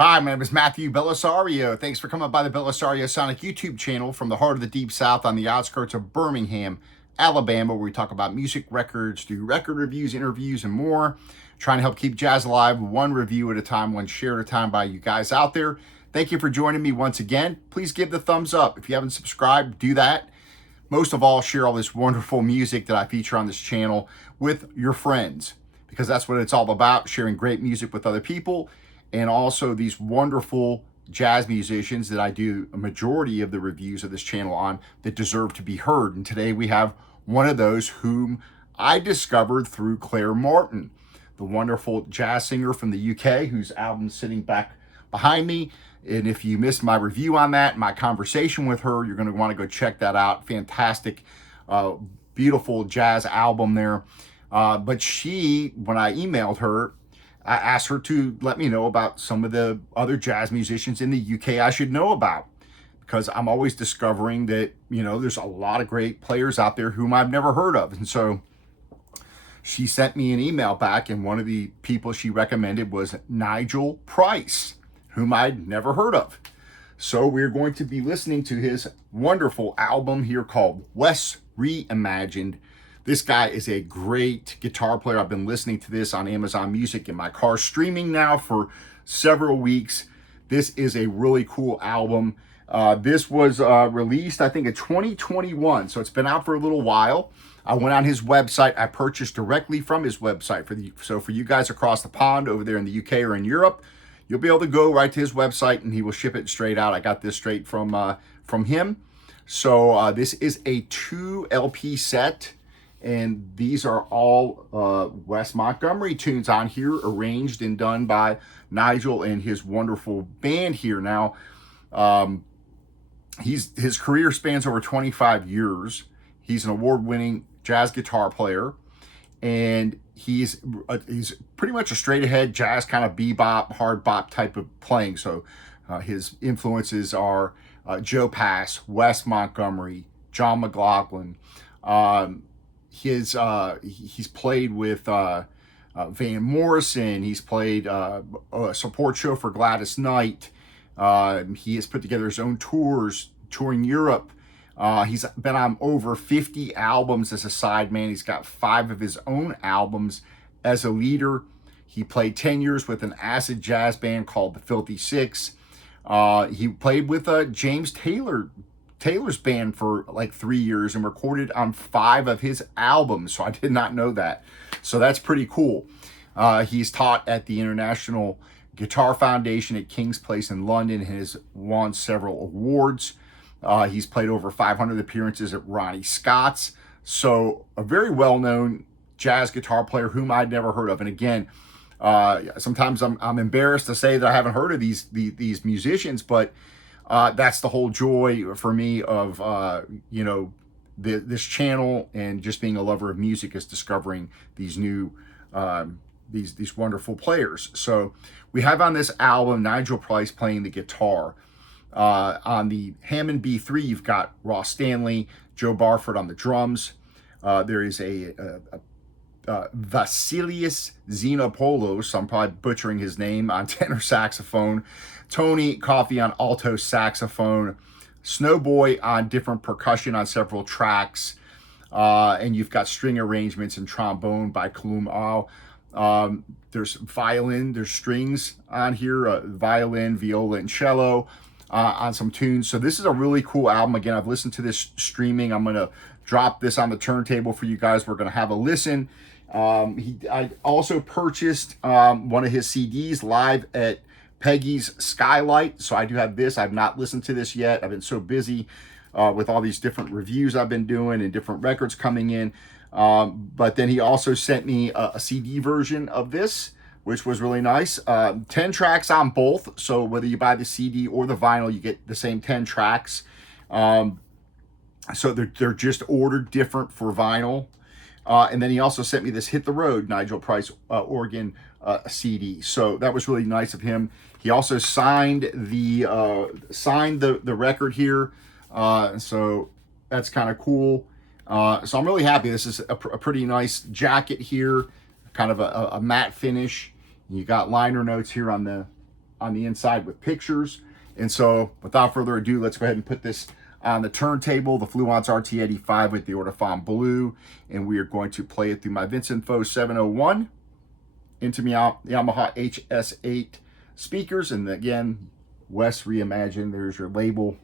Hi, my name is Matthew Bellisario. Thanks for coming by the BellisarioSonic YouTube channel from the heart of the Deep South on the outskirts of Birmingham, Alabama, where we talk about music, records, do record reviews, interviews, and more. Trying to help keep jazz alive one review at a time, one share at a time by you guys out there. Thank you for joining me once again. Please give the thumbs up. If you haven't subscribed, do that. Most of all, share all this wonderful music that I feature on this channel with your friends, because that's what it's all about, sharing great music with other people. And also these wonderful jazz musicians that I do a majority of the reviews of this channel on that deserve to be heard. And today we have one of those whom I discovered through Claire Martin, the wonderful jazz singer from the UK whose album's sitting back behind me. And if you missed my review on that, my conversation with her, you're going to want to go check that out. Fantastic, beautiful jazz album there. But she, when I emailed her, I asked her to let me know about some of the other jazz musicians in the UK I should know about, because I'm always discovering that, there's a lot of great players out there whom I've never heard of. And so she sent me an email back, and one of the people she recommended was Nigel Price, whom I'd never heard of. So we're going to be listening to his wonderful album here called Wes Reimagined. This guy is a great guitar player. I've been listening to this on Amazon Music in my car, streaming now for several weeks. This is a really cool album. This was released, I think, in 2021, so it's been out for a little while. I went on his website. I purchased directly from his website. So for you guys across the pond over there in the UK or in Europe, you'll be able to go right to his website and he will ship it straight out. I got this straight from him. So this is a 2 LP set. And these are all Wes Montgomery tunes on here, arranged and done by Nigel and his wonderful band here. Now, his career spans over 25 years. He's an award-winning jazz guitar player, and he's pretty much a straight-ahead jazz kind of bebop, hard bop type of playing. So his influences are Joe Pass, Wes Montgomery, John McLaughlin. He's played with Van Morrison. He's played a support show for Gladys Knight. He has put together his own tours, touring Europe. He's been on over 50 albums as a sideman. He's got 5 of his own albums as a leader. He played 10 years with an acid jazz band called the Filthy Six. He played with James Taylor's band for like 3 years and recorded on 5 of his albums. So I did not know that. So that's pretty cool. He's taught at the International Guitar Foundation at King's Place in London and has won several awards. He's played over 500 appearances at Ronnie Scott's. So a very well-known jazz guitar player whom I'd never heard of. And again, sometimes I'm embarrassed to say that I haven't heard of these musicians, but that's the whole joy for me of, this channel and just being a lover of music, is discovering these new, these wonderful players. So we have on this album, Nigel Price playing the guitar. On the Hammond B3, you've got Ross Stanley, Joel Barford on the drums. There is a Vasilis Xenopoulos, I'm probably butchering his name, on tenor saxophone. Tony Kofi on alto saxophone. Snowboy on different percussion on several tracks. And you've got string arrangements and trombone by Callum Au. There's violin, there's strings on here, violin, viola, and cello on some tunes. So this is a really cool album. Again, I've listened to this streaming. I'm going to drop this on the turntable for you guys. We're going to have a listen. I also purchased one of his CDs live at Peggy's Skylight. So I do have this. I've not listened to this yet. I've been so busy with all these different reviews I've been doing and different records coming in. But then he also sent me a CD version of this, which was really nice. 10 tracks on both. So whether you buy the CD or the vinyl, you get the same 10 tracks. So they're just ordered different for vinyl. And then he also sent me this Hit the Road Nigel Price organ CD. So that was really nice of him. He also signed the record here. So that's kind of cool. So I'm really happy. This is a pretty nice jacket here, kind of a matte finish. You got liner notes here on the on the inside with pictures. And so without further ado, let's go ahead and put this on the turntable, the Fluence RT85 with the Ortofon Blue, and we are going to play it through my Vinsinfo 701 into my Yamaha HS8 speakers. And again, Wes Reimagined, there's your label.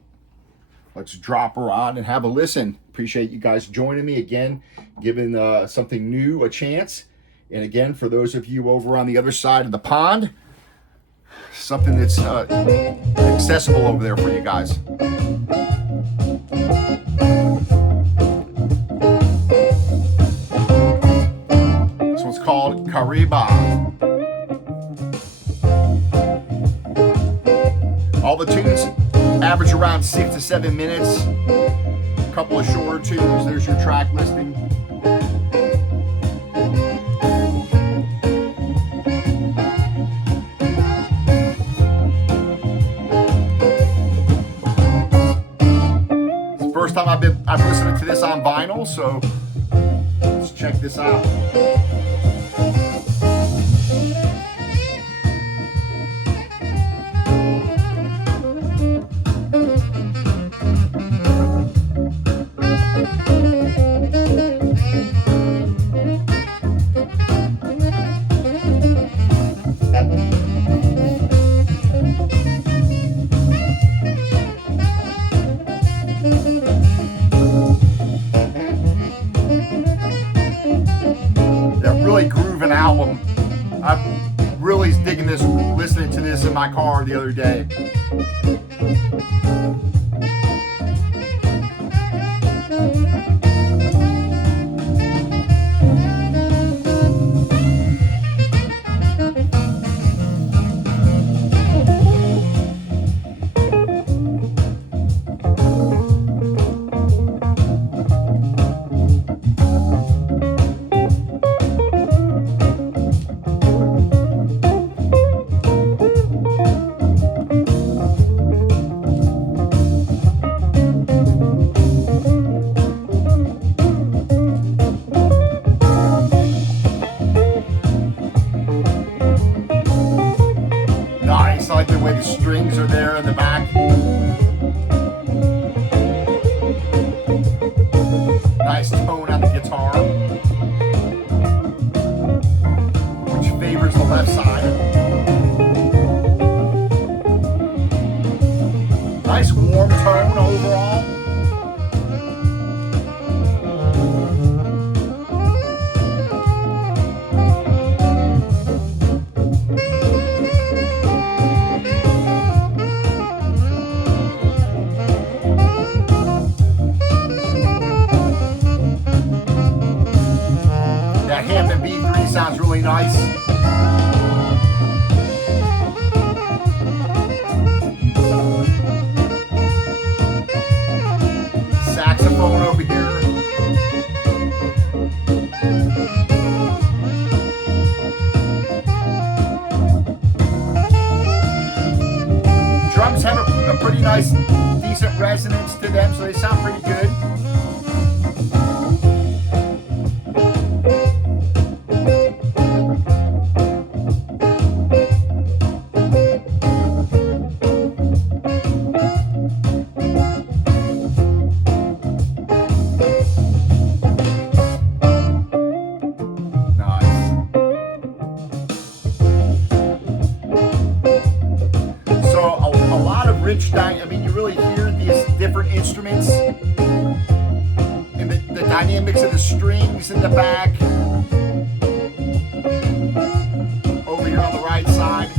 Let's drop her on and have a listen. Appreciate you guys joining me again, giving something new a chance. And again, for those of you over on the other side of the pond, something that's accessible over there for you guys. This one's called Kariba. All the tunes average around 6 to 7 minutes. A couple of shorter tunes. There's your track listing. It's the first time I've listened to this on vinyl, so let's check this out. Really grooving album. I'm really digging this, listening to this in my car the other day. I like the way the strings are there in the back. Nice tone on the guitar, which favors the left side. Nice warm tone overall. Hammond B3 sounds really nice. Saxophone over here. Drums have a pretty nice, decent resonance to them, so they sound pretty good. I mean, you really hear these different instruments and the dynamics of the strings in the back. Over here on the right side.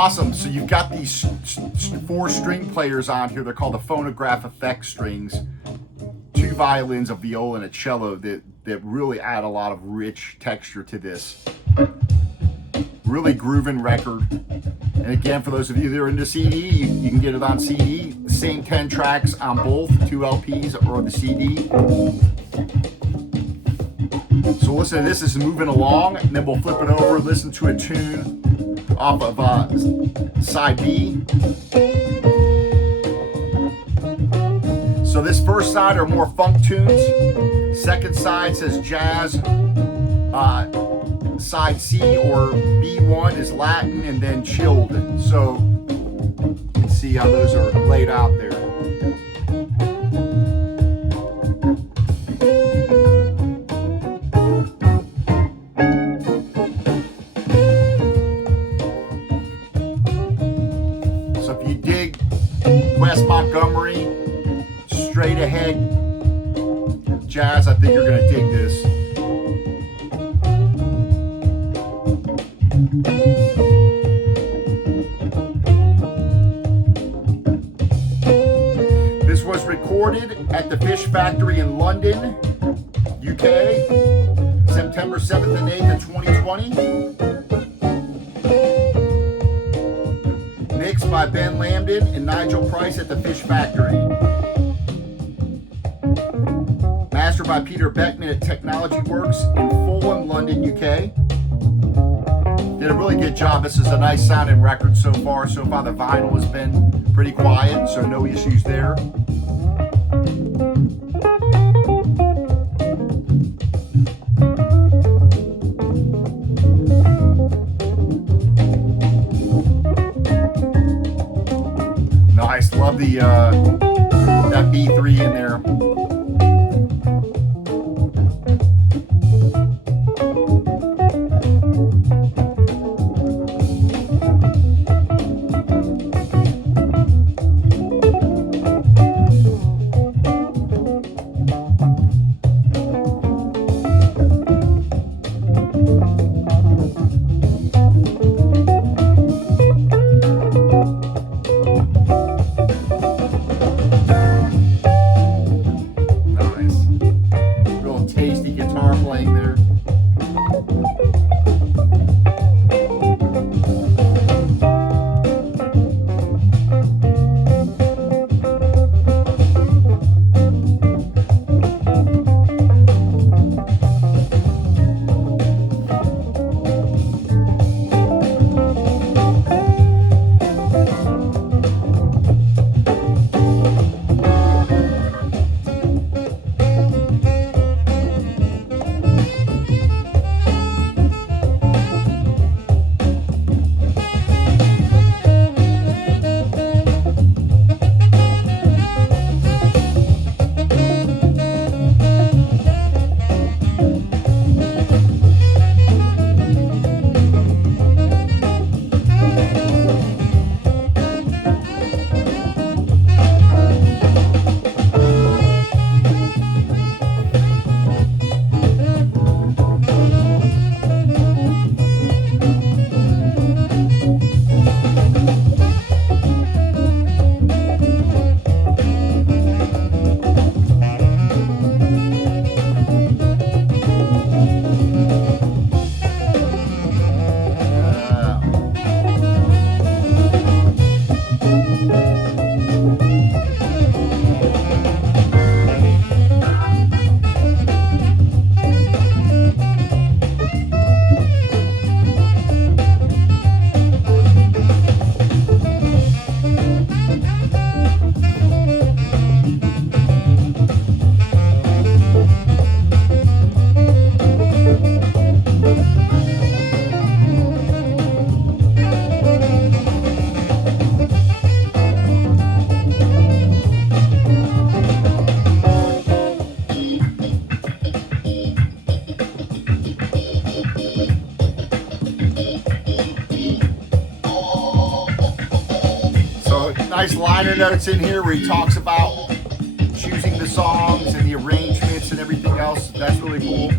Awesome. So you've got these 4 string players on here. They're called the Phonographic Effects Strings. 2 violins, a viola, and a cello that really add a lot of rich texture to this. Really grooving record. And again, for those of you that are into CD, you can get it on CD. The same 10 tracks on both, 2 LPs or the CD. So listen to this. This is moving along, and then we'll flip it over, listen to a tune off of side B. So this first side are more funk tunes. Second side says jazz. Side C or B1 is Latin, and then chilled. So you can see how those are laid out there. So if you dig Wes Montgomery, straight ahead jazz, I think you're going to dig this. This was recorded at the Fish Factory in London, UK, September 7th and 8th of 2020. Mixed by Ben Lambden and Nigel Price at the Fish Factory. Mastered by Peter Beckman at Technology Works in Fulham, London, UK. Did a really good job. This is a nice sounding record so far. So far the vinyl has been pretty quiet, so no issues there. Nice, love the that B3 in there. Nice liner notes in here where he talks about choosing the songs and the arrangements and everything else. That's really cool.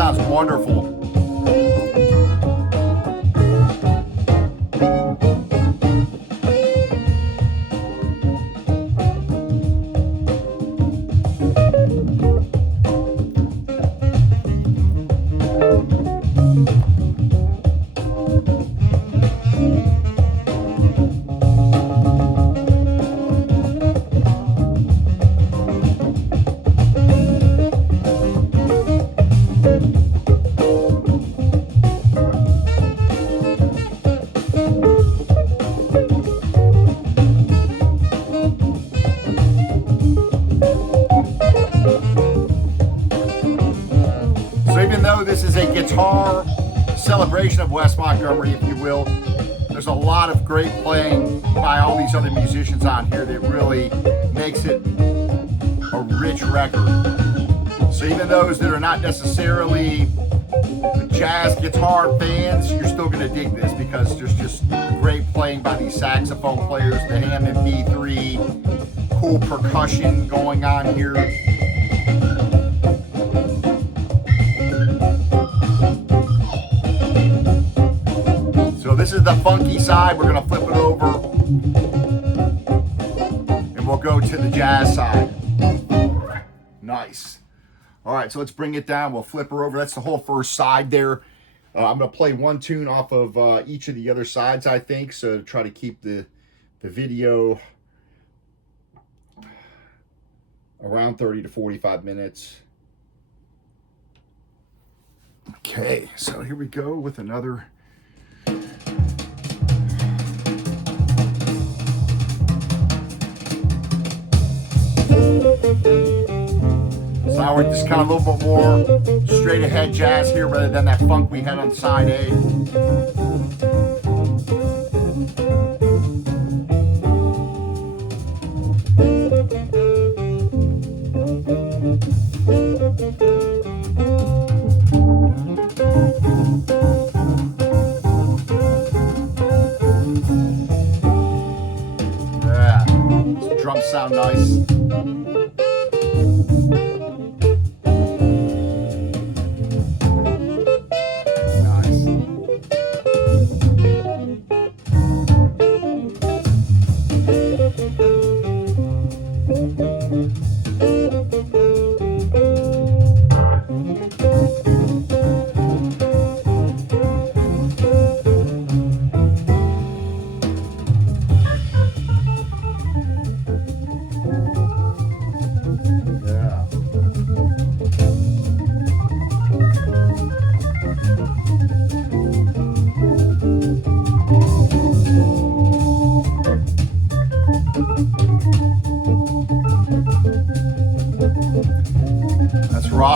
sounds wonderful. This is a guitar celebration of Wes Montgomery, if you will. There's a lot of great playing by all these other musicians on here that really makes it a rich record. So even those that are not necessarily jazz guitar fans, you're still going to dig this because there's just great playing by these saxophone players, the Hammond B3, cool percussion going on here. This is the funky side. We're going to flip it over and we'll go to the jazz side. Nice. All right, so let's bring it down. We'll flip her over. That's the whole first side there. I'm going to play one tune off of each of the other sides, I think, so to try to keep the video around 30 to 45 minutes. Okay, so here we go with another. So now we're just kind of a little bit more straight ahead jazz here rather than that funk we had on side A. Yeah, those drums sound nice.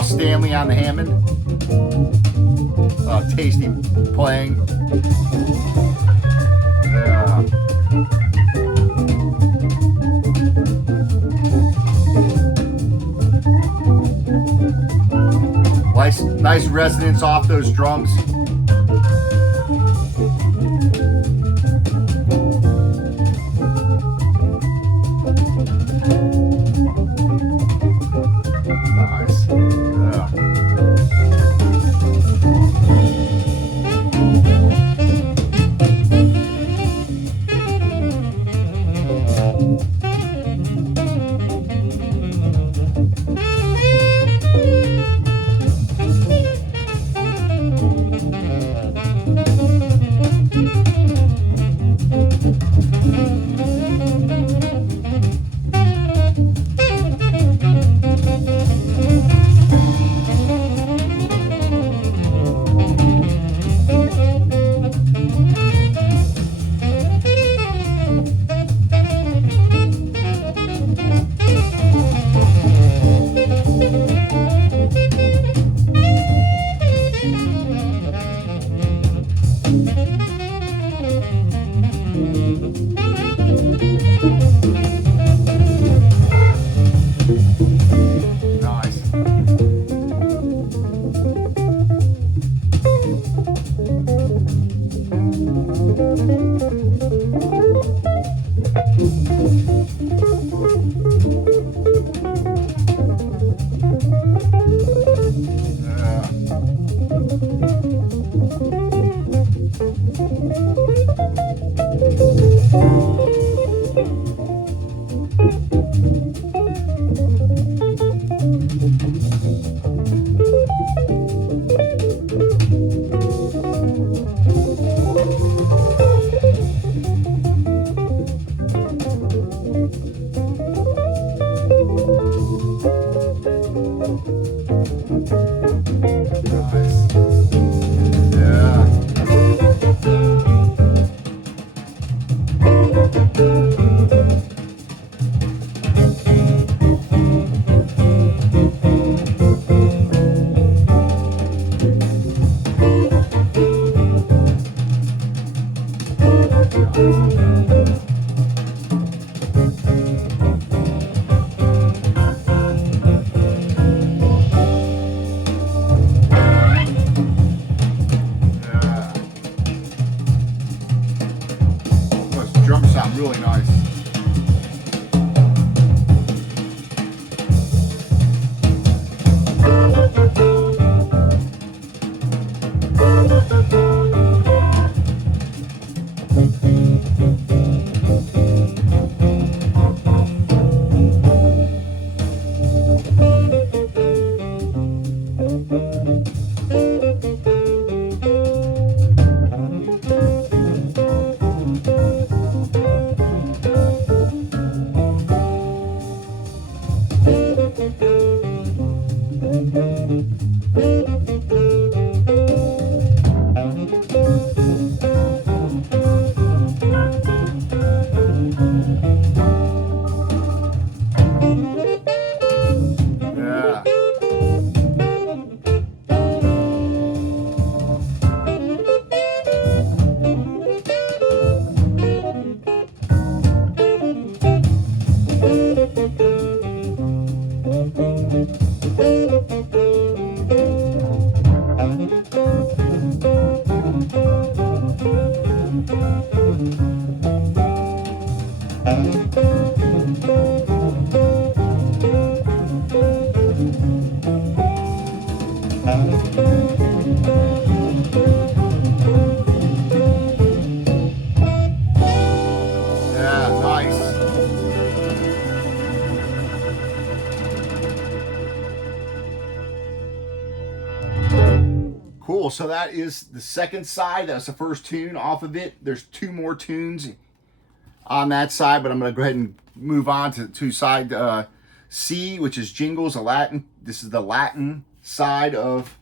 Stanley on the Hammond. Tasty playing. Yeah. Nice resonance off those drums. Really nice. Cool, so that is the second side. That's the first tune off of it. There's two more tunes on that side, but I'm going to go ahead and move on to side C, which is Jingles, a Latin. This is the Latin side of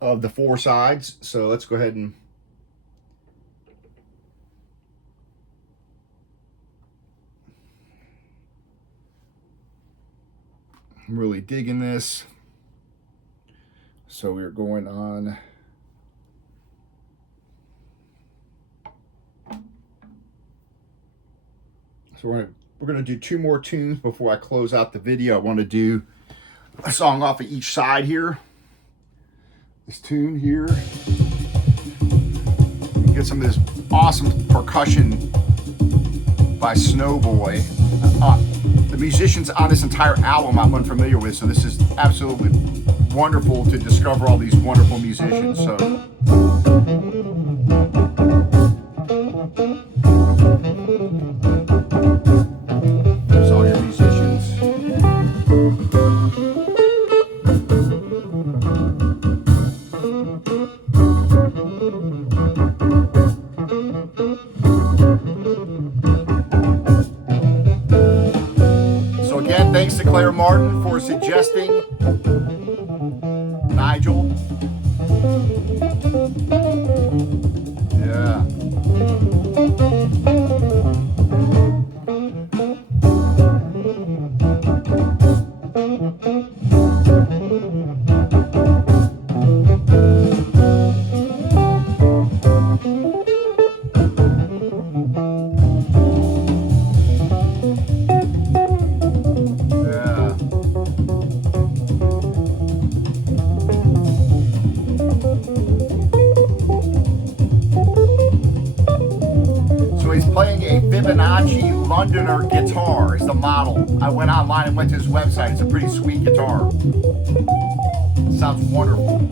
the four sides. So let's go ahead and I'm really digging this. So we're going on. So we're gonna do two more tunes before I close out the video. I want to do a song off of each side here. This tune here. Get some of this awesome percussion by Snowboy. The musicians on this entire album I'm unfamiliar with, so this is absolutely wonderful to discover all these wonderful musicians. So there's all your musicians. So again, thanks to Claire Martin for suggesting Nigel. Yeah. Londoner guitar is the model. I went online and went to his website. It's a pretty sweet guitar. It sounds wonderful.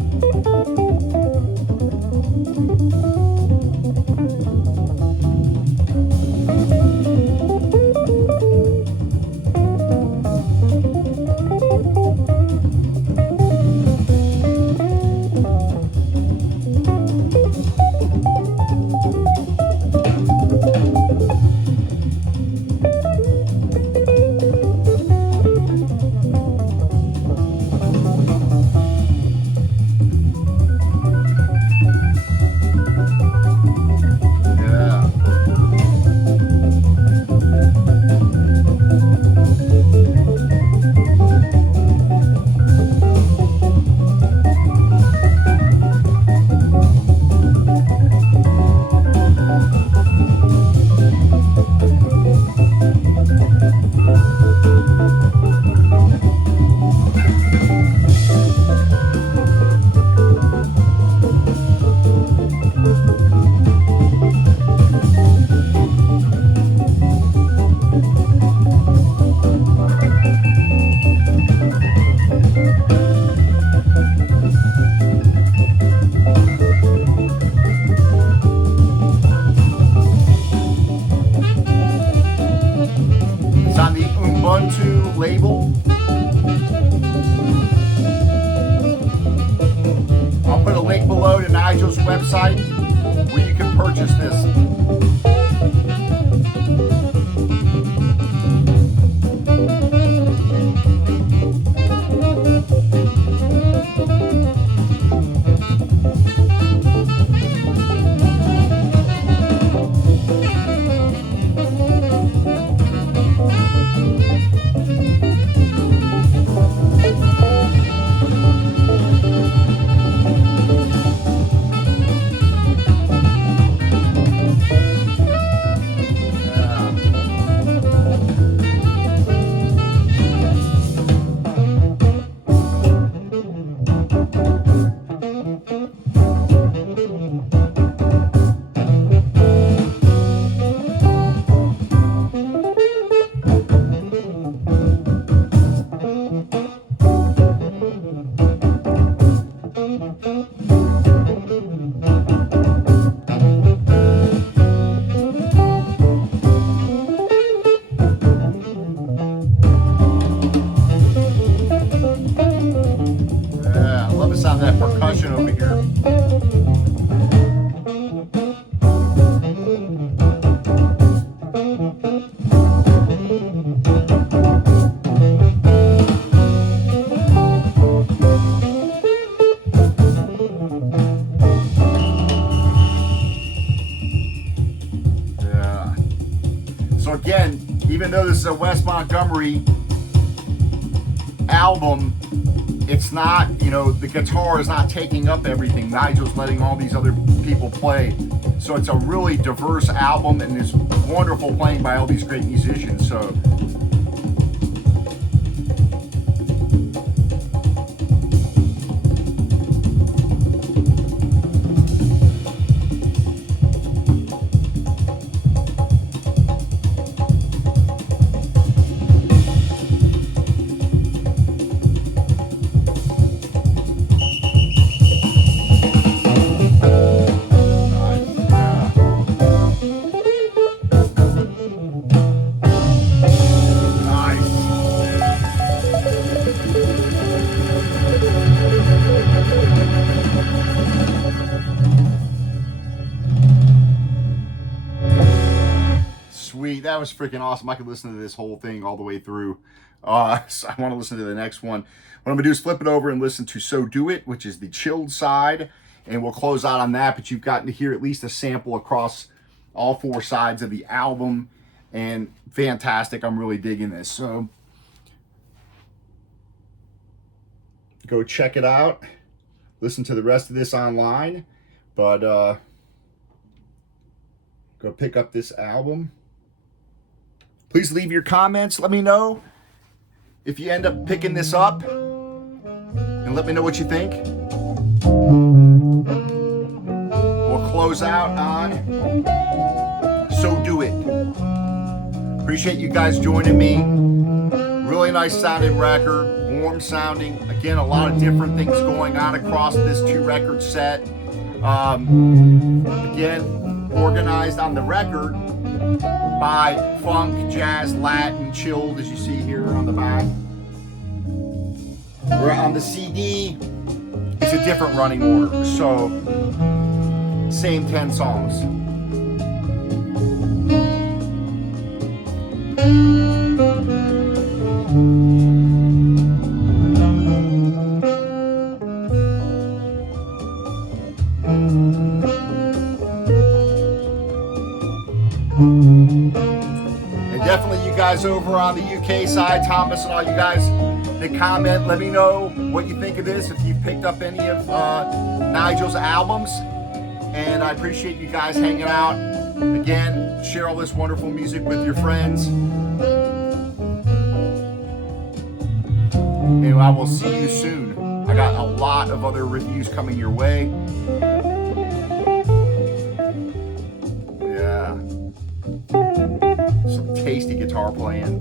I'll put a link below to Nigel's website where you can purchase this. That percussion over here. Yeah. So again, even though this is a Wes Montgomery album, it's not, you know, the guitar is not taking up everything. Nigel's letting all these other people play. So it's a really diverse album, and it's wonderful playing by all these great musicians. So that was freaking awesome. I could listen to this whole thing all the way through. So I want to listen to the next one. What I'm going to do is flip it over and listen to So Do It, which is the chilled side. And we'll close out on that. But you've gotten to hear at least a sample across all four sides of the album. And fantastic. I'm really digging this. So go check it out. Listen to the rest of this online. But go pick up this album. Please leave your comments. Let me know if you end up picking this up. And let me know what you think. We'll close out on So Do It. Appreciate you guys joining me. Really nice sounding record. Warm sounding. Again, a lot of different things going on across this 2-record set. Again, organized on the record by funk, jazz, Latin, chilled, as you see here on the back. Where on the CD, it's a different running order. So, same 10 songs. And definitely you guys over on the UK side, Thomas and all you guys that comment, let me know what you think of this, if you've picked up any of Nigel's albums. And I appreciate you guys hanging out. Again, share all this wonderful music with your friends. And I will see you soon. I got a lot of other reviews coming your way. Yeah. Some tasty guitar playing.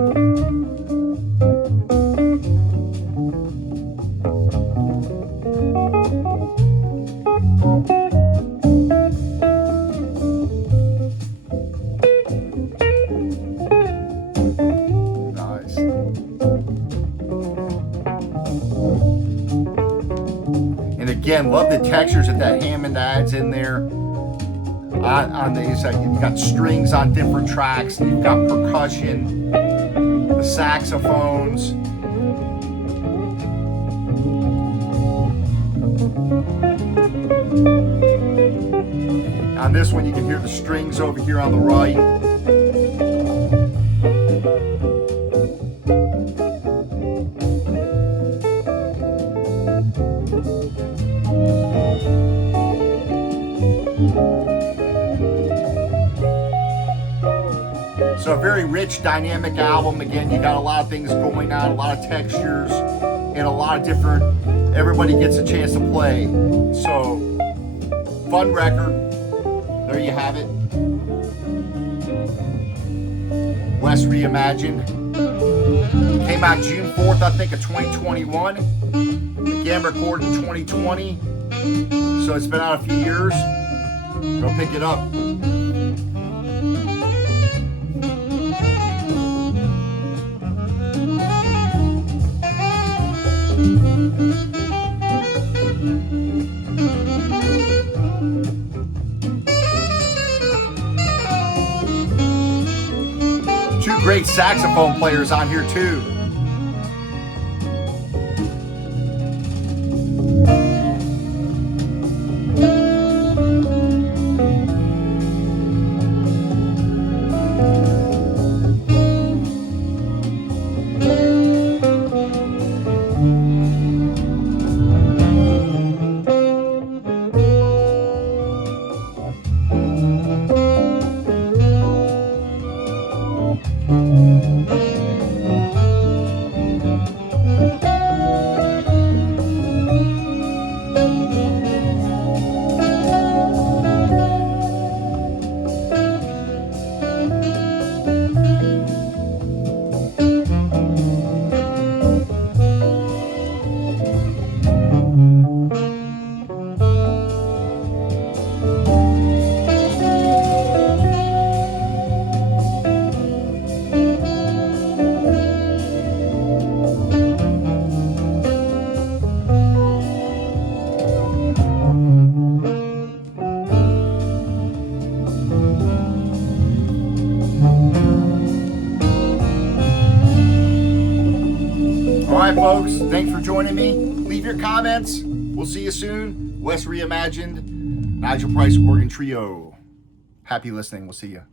Nice. Again, love the textures that Hammond adds in there. On these, you've got strings on different tracks, you've got percussion, the saxophones. On this one, you can hear the strings over here on the right. So a very rich, dynamic album. Again, you got a lot of things going on, a lot of textures, and a lot of different, everybody gets a chance to play. So, fun record. There you have it. Wes Reimagined. Came out June 4th, I think, of 2021. Again, recorded in 2020. So it's been out a few years. Go pick it up. Two great saxophone players on here too. Alright folks, thanks for joining me. Leave your comments. We'll see you soon. Wes Reimagined, Nigel Price Organ Trio. Happy listening. We'll see you.